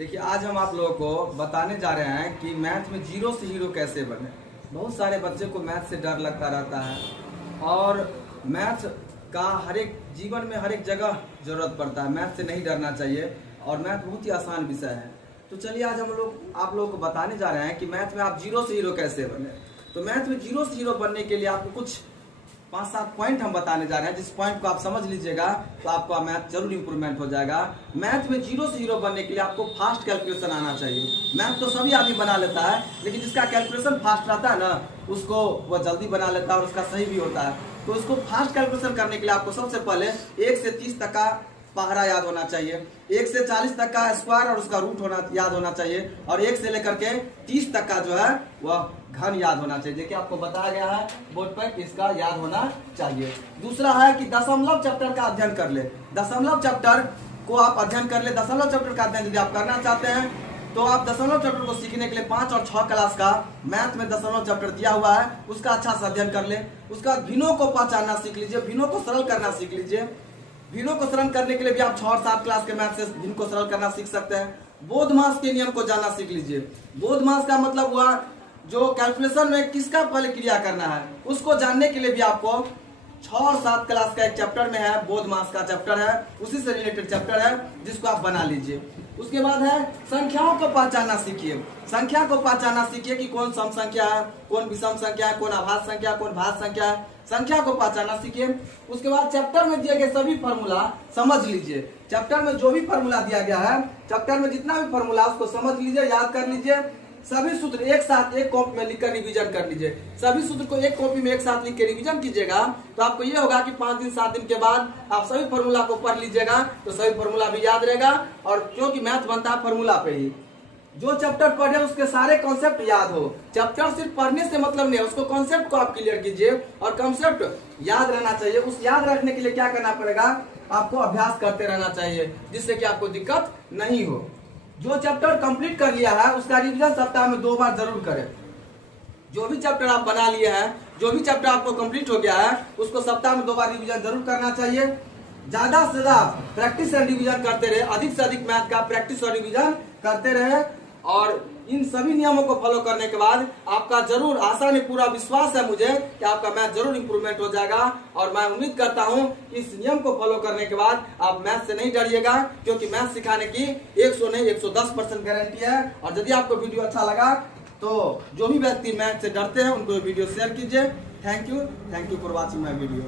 देखिए आज हम आप लोगों को बताने जा रहे हैं कि मैथ में जीरो से हीरो कैसे बने। बहुत सारे बच्चे को मैथ से डर लगता रहता है और मैथ का हर एक जीवन में हर एक जगह जरूरत पड़ता है। मैथ से नहीं डरना चाहिए और मैथ बहुत ही आसान विषय है। तो चलिए आज हम लोग आप लोगों को बताने जा रहे हैं कि मैथ में आप जीरो से हीरो कैसे बने। तो मैथ में जीरो से हीरो बनने के लिए आपको कुछ 5-7 पॉइंट हम बताने जा रहे हैं। जिस पॉइंट को आप समझ लीजिएगा तो आपका मैथ जरूर इंप्रूवमेंट हो जाएगा। मैथ में जीरो से हीरो बनने के लिए आपको फास्ट कैलकुलेशन आना चाहिए। मैथ तो सभी आदमी बना लेता है, लेकिन जिसका कैलकुलेशन फास्ट रहता है ना, उसको वह जल्दी बना लेता है और उसका सही भी होता है। तो उसको फास्ट कैलकुलेशन करने के लिए आपको सबसे पहले 1 से 30 तक का पहाड़ा याद होना चाहिए, 1 से 40 तक का स्क्वायर और उसका रूट होना याद होना चाहिए, और 1 से लेकर के 30 तक का जो है वह घन याद होना चाहिए। देखिए आपको बताया गया है बोर्ड पर, इसका याद होना चाहिए। दूसरा है कि दशमलव चैप्टर का अध्ययन कर ले। दशमलव चैप्टर को आप अध्ययन कर ले। दशमलव चैप्टर का अध्ययन यदि आप करना चाहते हैं तो आप दशमलव चैप्टर को सीखने के लिए 5 और 6 क्लास का मैथ में दशमलव चैप्टर दिया हुआ है, उसका अच्छा से अध्ययन कर ले। उसका भिन्नों को पहचानना सीख लीजिए, भिन्नों को सरल करना सीख लीजिए। भिन्नों को सरल करने के लिए भी आप 6 और 7 क्लास के मैथ से भिन्न को सरल करना सीख सकते हैं। बोधमास के नियम को जानना सीख लीजिए। बोधमास का मतलब हुआ जो कैलकुलेशन में किसका पहले क्रिया करना है, उसको जानने के लिए भी आपको 6 और 7 क्लास का एक चैप्टर में है, बोधमास का चैप्टर है, उसी से रिलेटेड चैप्टर है, जिसको आप बना लीजिए। उसके बाद है संख्याओं को पहचानना सीखिए। संख्या को पहचानना सीखिए कि कौन सम संख्या है, कौन विषम संख्या है, कौन अभाज्य संख्या, कौन भाज्य संख्या है। संख्या को पहचानना सीखिए। उसके बाद चैप्टर में दिए गए सभी फॉर्मूला समझ लीजिए। चैप्टर में जो भी फॉर्मूला दिया गया है, चैप्टर में जितना भी फॉर्मूला उसको समझ लीजिए, याद कर लीजिए। सभी सूत्र एक साथ एक कॉपी में लिखकर रिवीजन कर लीजिए। सभी सूत्र को एक कॉपी में एक साथ लिख के रिवीजन कीजिएगा तो आपको ये होगा कि 5 दिन 7 दिन के बाद आप सभी फॉर्मूला को पढ़ लीजिएगा तो सभी फॉर्मूला भी याद रहेगा। और क्योंकि मैथ बनता है फॉर्मूला पे ही, जो चैप्टर पढ़े उसके सारे कॉन्सेप्ट याद हो। चैप्टर सिर्फ पढ़ने से मतलब नहीं है, उसको कॉन्सेप्ट को आप क्लियर कीजिए और कॉन्सेप्ट याद रहना चाहिए। उस याद रखने के लिए क्या करना पड़ेगा, आपको अभ्यास करते रहना चाहिए, जिससे कि आपको दिक्कत नहीं हो। जो चैप्टर कंप्लीट कर लिया है उसका रिवीजन सप्ताह में 2 बार जरूर करें। जो भी चैप्टर आप बना लिए हैं, जो भी चैप्टर आपको कंप्लीट हो गया है, उसको सप्ताह में 2 बार रिवीजन जरूर करना चाहिए। ज्यादा से ज्यादा प्रैक्टिस और रिवीजन करते रहे, अधिक से अधिक मैथ का प्रैक्टिस और रिवीजन करते रहे। और इन सभी नियमों को फॉलो करने के बाद आपका जरूर, आशा में पूरा विश्वास है मुझे कि आपका मैथ जरूर इंप्रूवमेंट हो जाएगा। और मैं उम्मीद करता हूं कि इस नियम को फॉलो करने के बाद आप मैथ से नहीं डरिएगा, क्योंकि मैथ सिखाने की 100 नहीं 110% गारंटी है। और यदि आपको वीडियो अच्छा लगा तो जो भी व्यक्ति मैथ से डरते हैं उनको वीडियो शेयर कीजिए। Thank you for watching my video.